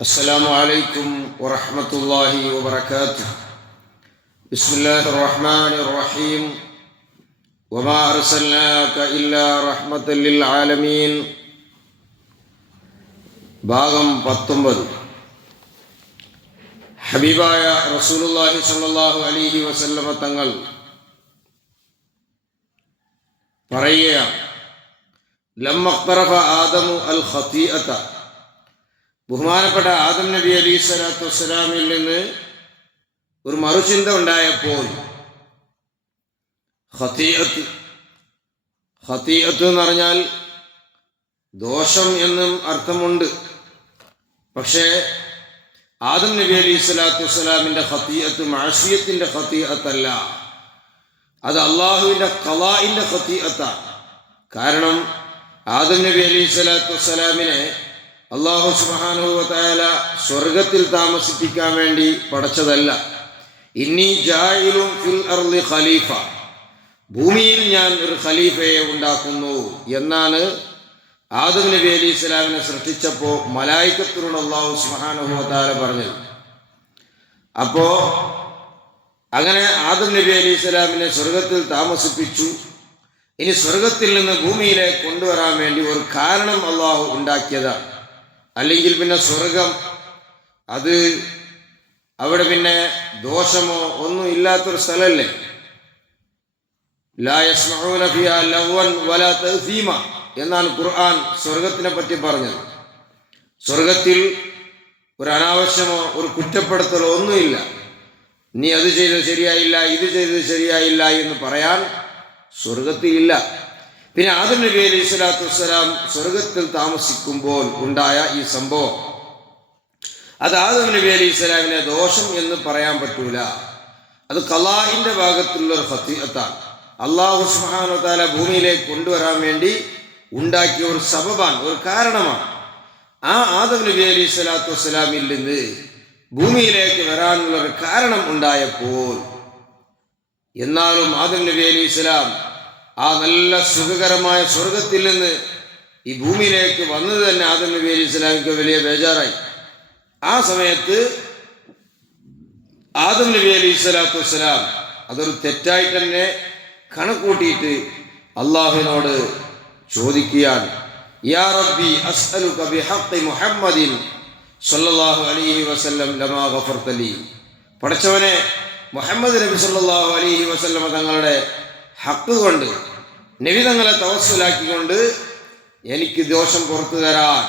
السلام عليكم ورحمة الله وبركاته. بسم الله الرحمن الرحيم. وما أرسلناك إلا رحمة للعالمين. ഭാഗം 19. ഹബീബായ റസൂലുള്ളാഹി സ്വല്ലല്ലാഹു അലൈഹി വസല്ലമ തങ്ങൾ പറയുകയാണ്, ലമ്മഖ്തറഫ ആദമു അൽ ഖതീഅത, ബഹുമാനപ്പെട്ട ആദം നബി അലൈഹി സ്വലാത്തു വസ്സലാമിൽ നിന്ന് ഒരു മറുചിന്ത ഉണ്ടായപ്പോൾ ഖതീഅത്ത് എന്ന് പറഞ്ഞാൽ ദോഷം എന്നും അർത്ഥമുണ്ട്. പക്ഷേ ആദം നബി അലൈഹി സ്വലാത്തു വസ്സലാമിൻ്റെ ഖതീഅത്ത് മഅസിയത്തിൻ്റെ ഖതീഅത്തല്ല, അത് അള്ളാഹുവിൻ്റെ ഖളാഇൻ്റെ ഖതീഅത്താണ്. കാരണം ആദം നബി അലൈഹി സ്വലാത്തു വസ്സലാമിനെ അല്ലാഹു സുബ്ഹാനഹു വ തആല സ്വർഗത്തിൽ താമസിപ്പിക്കാൻ വേണ്ടി പടച്ചതല്ല. ഇന്നി ജാഇലുൻ ഫിൽ അർളി ഖലീഫ, ഭൂമിയിൽ ഞാൻ ഒരു ഖലീഫയെ ഉണ്ടാക്കുന്നു എന്നാണ് ആദം നബി അലൈഹി സ്വലാമിനെ സൃഷ്ടിച്ചപ്പോൾ മലായികത്തിനോട് അല്ലാഹു സുബ്ഹാനഹു വ തആല പറഞ്ഞത്. അപ്പോൾ അങ്ങനെ ആദം നബി അലൈഹി സ്വലാമിനെ സ്വർഗത്തിൽ താമസിപ്പിച്ചു. ഇനി സ്വർഗത്തിൽ നിന്ന് ഭൂമിയിലേക്ക് കൊണ്ടുവരാൻ വേണ്ടി ഒരു കാരണം അല്ലാഹു ഉണ്ടാക്കിയതാണ്. അല്ലെങ്കിൽ പിന്നെ സ്വർഗം അത് അവിടെ പിന്നെ ദോഷമോ ഒന്നും ഇല്ലാത്തൊരു സ്ഥലമല്ലേ. ലാ യസ്മഊന ഫിഹാ ലഗ്വൻ വലാ തഅ്സീമ എന്നാണ് ഖുർആൻ സ്വർഗത്തിനെ പറ്റി പറഞ്ഞത്. സ്വർഗത്തിൽ ഒരു അനാവശ്യമോ ഒരു കുറ്റപ്പെടുത്തലോ ഒന്നുമില്ല. നീ അത് ചെയ്തത് ശരിയായില്ല, ഇത് ചെയ്തത് ശരിയായില്ല എന്ന് പറയാൻ സ്വർഗത്തിലില്ല. പിന്നെ ആദം നബി അലൈഹി സ്വലാത്തു വസ്സലാം സ്വർഗത്തിൽ താമസിക്കുമ്പോൾ ഉണ്ടായ ഈ സംഭവം, അത് ആദം നബി അലൈഹി സ്വലാമിനെ ദോഷം എന്ന് പറയാൻ പറ്റൂല. അത് ഖളാഇന്റെ ഭാഗത്തുള്ളൊരു ഖതീഅത്താണ്. അല്ലാഹു സുബ്ഹാനഹു വ തആല ഭൂമിയിലേക്ക് കൊണ്ടുവരാൻ വേണ്ടി ഉണ്ടാക്കിയ ഒരു സബബാണ്, ഒരു കാരണമാണ്. ആ ആദം നബി അലൈഹി സ്വലാത്തു വസ്സലാമിൽ നിന്ന് ഭൂമിയിലേക്ക് വരാനുള്ളൊരു കാരണം ഉണ്ടായപ്പോൾ, എന്നാലും ആദം നബി അലൈഹി സ്വലാം ആ നല്ല സുഖകരമായ സ്വർഗത്തിൽ നിന്ന് ഈ ഭൂമിയിലേക്ക് വന്നത് തന്നെ ആദം നബി അലൈഹി സ്വലാമിക്ക് വലിയ ബേജാറായി. ആ സമയത്ത് ആദം നബി അലൈഹി സ്വലാത്തു വസ്സലാം അതൊരു തെറ്റായിട്ട് തന്നെ കണക്കൂട്ടിയിട്ട് അള്ളാഹുവിനോട് ചോദിക്കുകയാണ്, യാ റബ്ബി അസ്അലുക ബിഹഖി മുഹമ്മദിൻ സല്ലല്ലാഹു അലൈഹി വസല്ലം ലമാ ഗഫർത ലി, പടച്ചവനെ മുഹമ്മദ് നബി സല്ലല്ലാഹു അലൈഹി വസല്ലം തങ്ങളുടെ ഹക്ക് കൊണ്ട്, നബി തങ്ങളെ തവസ്സുലാക്കിക്കൊണ്ട് എനിക്ക് ദോഷം പുറത്തു തരാൻ,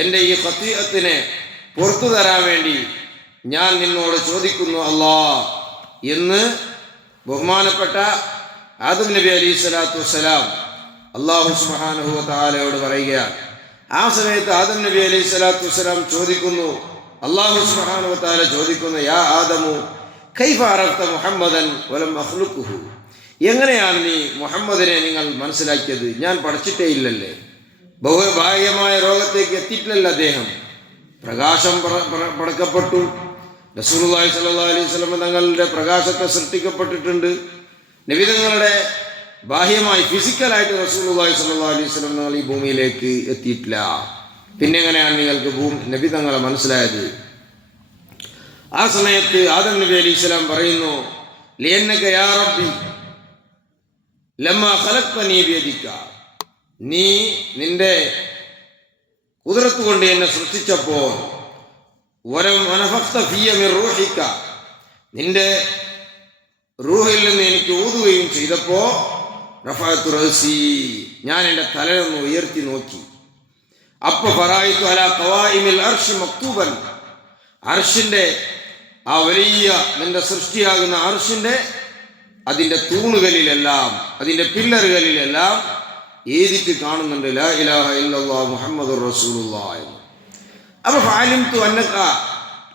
എൻ്റെ ഈ ഖതീഅത്തിനെ പുറത്തു തരാൻ വേണ്ടി ഞാൻ നിന്നോട് ചോദിക്കുന്നു അല്ലാ എന്ന് ബഹുമാനപ്പെട്ട ആദം നബി അലൈഹി സ്വലാത്തു വസ്സലാം അല്ലാഹു സുബ്ഹാനഹു വ തആലയോട് പറയുകയാണ്. ആ സമയത്ത് ആദം നബി അലൈഹി സ്വലാത്തു വസ്സലാം ചോദിക്കുന്നു, അല്ലാഹു സുബ്ഹാനഹു വ തആല ചോദിക്കുന്നു, യാ ആദമു കൈഫ അറഫ്ത മുഹമ്മദൻ വലം അഖ്ലുഖുഹു, എങ്ങനെയാണ് നീ മുഹമ്മദിനെ നിങ്ങൾ മനസ്സിലാക്കിയത്? ഞാൻ പഠിച്ചിട്ടേ ഇല്ലല്ലേ, ബഹുഭാഗ്യമായ രോഗത്തേക്ക് എത്തിയിട്ടില്ലല്ലോ അദ്ദേഹം. പ്രകാശം പടക്കപ്പെട്ടു, റസൂലുള്ളാഹി സ്വല്ലല്ലാഹു അലൈഹി വസല്ലം തങ്ങളുടെ പ്രകാശത്തെ സൃഷ്ടിക്കപ്പെട്ടിട്ടുണ്ട്. നബി തങ്ങളുടെ ബാഹ്യമായി ഫിസിക്കലായിട്ട് റസൂലുള്ളാഹി സ്വല്ലല്ലാഹു അലൈഹി വസല്ലം തങ്ങൾ ഈ ഭൂമിയിലേക്ക് എത്തിയിട്ടില്ല. പിന്നെ എങ്ങനെയാണ് നിങ്ങൾക്ക് നബി തങ്ങളെ മനസ്സിലായത്? ആ സമയത്ത് ആദം നബി അലൈഹി സ്വലാം പറയുന്നു, ലിയന്നക യാ റബ്ബി ലമ്മാ ഖലഖ്തനീ ബിയദിക, നീ നിന്റെ ഖുദ്റത്ത് കൊണ്ട് എന്നെ സൃഷ്ടിച്ചപ്പോൾ, വലം അനഫഖ്ത ഫിയ മിൻ റൂഹിക, നിന്റെ റൂഹിൽ നിന്ന് എനിക്ക് ഊതുകയും ചെയ്തപ്പോൾ, റഫഅതു റഅസി, ഞാൻ എൻ്റെ തലയൊന്ന് ഉയർത്തി നോക്കി. അപ്പോൾ ഫറഅയ്തു അലാ ഖവാഇമിൽ അർശ് മക്തൂബൻ, അർശിൻ്റെ ആ വലിയ നിന്റെ സൃഷ്ടിയാകുന്ന അർശിൻ്റെ അതിൻ്റെ തൂണുകളിലെല്ലാം, അതിൻ്റെ പില്ലറുകളിലെല്ലാം എഴുതിയിട്ട് കാണുന്നുണ്ട് ലാ ഇലാഹ ഇല്ലല്ലാഹ് മുഹമ്മദുർ റസൂലുള്ളാഹ് എന്ന്. അപ്പോൾ ഫഅലിംതു അന്നക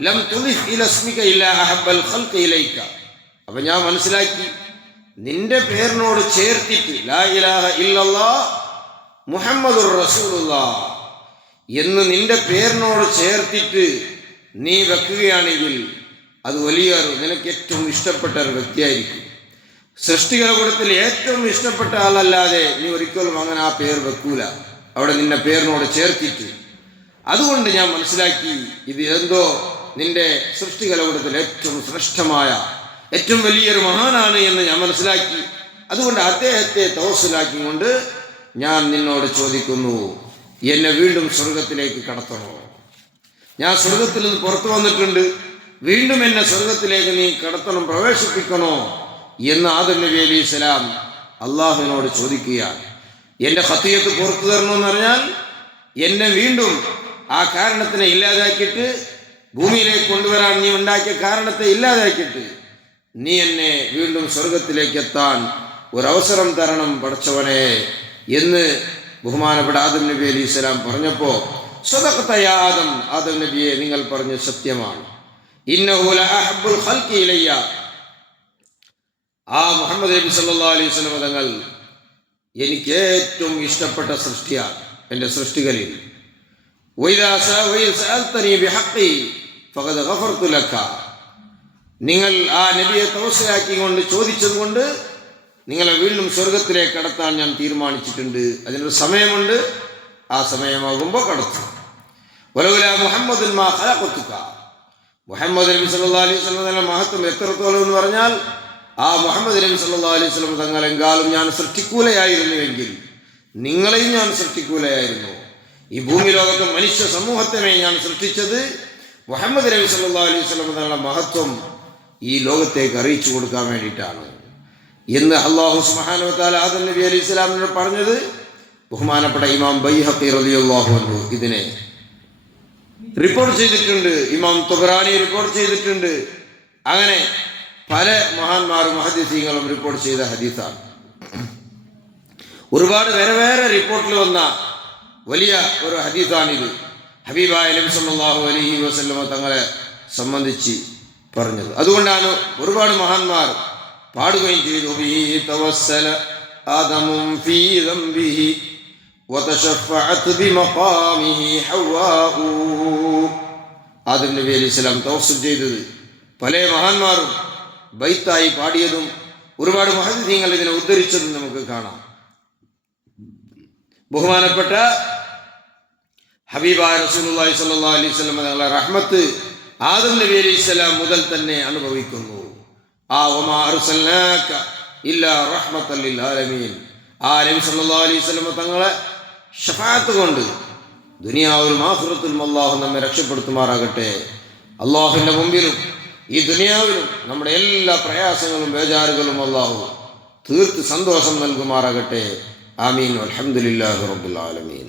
ലം തുളിഫ് ഇലാ ഇസ്മിക ഇല്ലാ അഹബ്ബൽ ഖൽഖി ഇലൈക, അപ്പോൾ ഞാൻ മനസ്സിലാക്കി നിന്റെ പേരിനോട് ചേർത്തിട്ട് ലാ ഇലാഹ ഇല്ലല്ലാഹ് മുഹമ്മദുർ റസൂലുള്ളാഹ് എന്ന് നിന്റെ പേരിനോട് ചേർത്തിട്ട് നീ വെക്കുകയാണെങ്കിൽ അത് വലിയൊരു, നിനക്ക് ഏറ്റവും ഇഷ്ടപ്പെട്ട ഒരു വ്യക്തിയായിരിക്കും. സൃഷ്ടികളുടെ കൂട്ടത്തിൽ ഏറ്റവും ഇഷ്ടപ്പെട്ട ആളല്ലാതെ നീ ഒരിക്കലും അങ്ങനെ ആ പേർ വെക്കൂല, അവിടെ നിന്നെ പേരിനോട് ചേർത്തിട്ട്. അതുകൊണ്ട് ഞാൻ മനസ്സിലാക്കി ഇത് എന്തോ നിന്റെ സൃഷ്ടികലോകത്തിൽ ഏറ്റവും ശ്രേഷ്ഠമായ ഏറ്റവും വലിയൊരു മഹാനാണ് എന്ന് ഞാൻ മനസ്സിലാക്കി. അതുകൊണ്ട് അദ്ദേഹത്തെ തവസ്സുലാക്കിക്കൊണ്ട് ഞാൻ നിന്നോട് ചോദിക്കുന്നു, എന്നെ വീണ്ടും സ്വർഗത്തിലേക്ക് കടത്തണോ? ഞാൻ സ്വർഗത്തിൽ നിന്ന് പുറത്തു വന്നിട്ടുണ്ട്, വീണ്ടും എന്നെ സ്വർഗത്തിലേക്ക് നീ കടത്തണം, പ്രവേശിപ്പിക്കണോ എന്ന് ആദം നബി അലൈഹി സ്വലാം അള്ളാഹുവിനോട് ചോദിക്കുകയാണ്. എൻ്റെ ഖത്തിയത്ത് പുറത്തു തരണമെന്ന് പറഞ്ഞാൽ എന്നെ വീണ്ടും ആ കാരണത്തിനെ ഇല്ലാതാക്കിയിട്ട് ഭൂമിയിലേക്ക് കൊണ്ടുവരാൻ നീ ഉണ്ടാക്കിയ കാരണത്തെ ഇല്ലാതാക്കിയിട്ട് നീ എന്നെ വീണ്ടും സ്വർഗത്തിലേക്ക് എത്താൻ ഒരവസരം തരണം പടച്ചവനെ എന്ന് ബഹുമാനപ്പെട്ട ആദം നബി അലൈഹി സ്വലാം പറഞ്ഞപ്പോൾ, സ്വദഖത യാ ആദം നബിയെ, നിങ്ങൾ പറഞ്ഞ സത്യമാണ്. ഇന്നഹു ലഅഹബ്ബുൽ ഖൽഖി ഇലയ്യ, ആ മുഹമ്മദ് നബി സല്ലല്ലാഹു അലൈഹി വസല്ലം തങ്ങൾ എനിക്ക് ഏറ്റവും ഇഷ്ടപ്പെട്ട സൃഷ്ടിയാണ് എൻ്റെ സൃഷ്ടികളിൽ. നിങ്ങൾ ആ നബിയെ തവസ്സുലാക്കിക്കൊണ്ട് ചോദിച്ചതുകൊണ്ട് നിങ്ങളെ വീണ്ടും സ്വർഗത്തിലേക്ക് കടത്താൻ ഞാൻ തീരുമാനിച്ചിട്ടുണ്ട്. അതിനൊരു സമയമുണ്ട്, ആ സമയമാകുമ്പോൾ കടത്തും. മുഹമ്മദ് നബി സല്ലല്ലാഹു അലൈഹി വസല്ലം തങ്ങളുടെ മഹത്വം എത്രത്തോളം എന്ന് പറഞ്ഞാൽ, ആ മുഹമ്മദ് നബി സല്ലല്ലാഹു അലൈഹി വസല്ലം തങ്ങളെങ്കാലും ഞാൻ സൃഷ്ടിക്കൂലയായിരുന്നുവെങ്കിൽ നിങ്ങളെയും ഞാൻ സൃഷ്ടിക്കൂലയായിരുന്നു. ഈ ഭൂമി ലോകത്തെ മനുഷ്യ സമൂഹത്തിനെ ഞാൻ സൃഷ്ടിച്ചത് മുഹമ്മദ് നബി സല്ലല്ലാഹു അലൈഹി വസല്ലം തങ്ങളുടെ മഹത്വം ഈ ലോകത്തേക്ക് അറിയിച്ചു കൊടുക്കാൻ വേണ്ടിയിട്ടാണ് എന്ന് അല്ലാഹു സുബ്ഹാനഹു വ തആല ആദം നബി അലൈഹി സ്വലാമിനോട് പറഞ്ഞത്. ബഹുമാനപ്പെട്ട ഇമാം ബൈഹഖി റളിയല്ലാഹു അൻഹു ഇതിനെ റിപ്പോർട്ട് ചെയ്തിട്ടുണ്ട്, ഇമാം തുബറാനി റിപ്പോർട്ട് ചെയ്തിട്ടുണ്ട്. അങ്ങനെ പല മഹാന്മാരും മുഹദ്ദിസീങ്ങളും റിപ്പോർട്ട് ചെയ്ത ഹദീസാണ്. ഒരുപാട് വേറെ വേറെ റിപ്പോർട്ടിൽ വന്ന വലിയ ഒരു ഹദീസാണിത്. ഹബീബായ നബി സല്ലല്ലാഹു അലൈഹി വസല്ലം തങ്ങളെ സംബന്ധിച്ച് പറഞ്ഞത്. അതുകൊണ്ടാണ് ഒരുപാട് മഹാന്മാർ പാടുകയും ചെയ്തു, ബിഹി തവസ്സല ആദമും ഫീ ദംബിഹി വതശഫഅത് ബിമഖാമിഹി ഹവ്വാഉ. ആദം നബി അലൈഹി സ്വലാം തവസ്സുൽ ചെയ്തത് പല മഹാന്മാരും ബൈത്തായി പാടിയതും ഒരുപാട് മുഹദ്ദിസീങ്ങൾ ഇതിനെ ഉദ്ധരിച്ചതും നമുക്ക് കാണാം. ബഹുമാനപ്പെട്ട ഹബീബായ റസൂലുള്ളാഹി സ്വല്ലല്ലാഹു അലൈഹി വസല്ലം തങ്ങളുടെ റഹ്മത്ത് ആദം നബി അലൈഹി സ്വലാം മുതൽ തന്നെ അനുഭവിക്കുന്നു. ആ വമാ അർസൽനാക ഇല്ലാ റഹ്മത്തൽ ലിൽ ആലമീൻ. ആ നബി സല്ലല്ലാഹു അലൈഹി വസല്ലം തങ്ങളെ ശഫാഅത്ത് കൊണ്ട് ദുനിയാവിലും ആഖിറത്തിലും അല്ലാഹു നമ്മെ രക്ഷപ്പെടുത്തുമാറാകട്ടെ. അല്ലാഹുവിൻ്റെ മുമ്പിലും ഈ ദുനിയാവിലും നമ്മുടെ എല്ലാ പ്രയാസങ്ങളും ബേജാറുകളും അല്ലാഹു തീർത്ത് സന്തോഷം നൽകുമാറാകട്ടെ. ആമീൻ. അൽഹംദുലില്ലാഹി റബ്ബിൽ ആലമീൻ.